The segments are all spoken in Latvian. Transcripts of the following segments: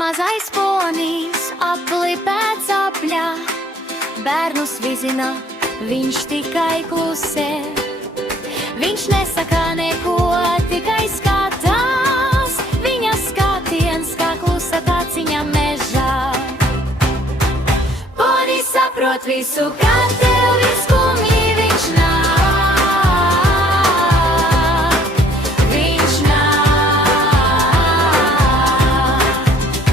Mazais ponis aplipēts apļā, bērnus vizina, viņš tikai klusē. Viņš nesaka neko, tikai skatās, viņa skatiens kā klusa taciņa mežā. Ponis saprot visu, kā tev ir skumji, viņš nāk. Viņš nāk.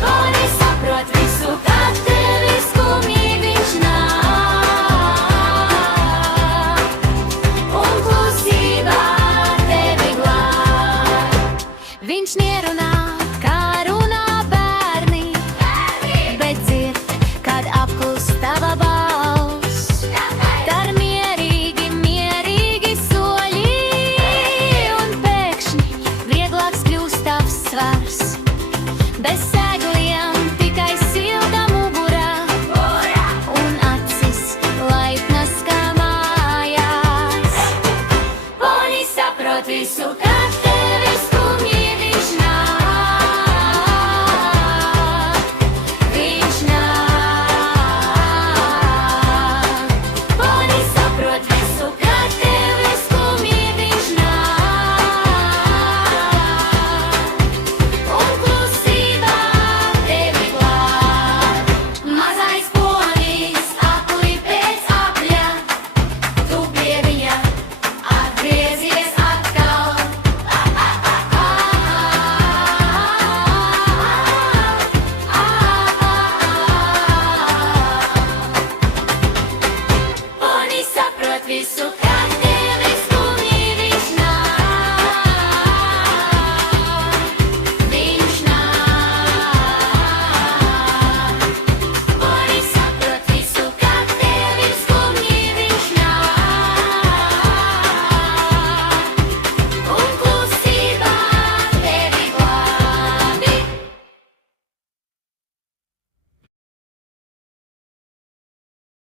Ponis saprot visu, kā tev ir skumji, viņš nāk. Un klusībā tevi glāb. Viņš nerunā, kā runā bērni, bet dzird, kad apklust tava balss. Dar mierīgi, mierīgi soļi, un pēkšņi vieglāks kļūst tavs svars. Bez sēgliem tikai silta mugura, un acis laipnas kā mājās. Ponis saprot visu, kā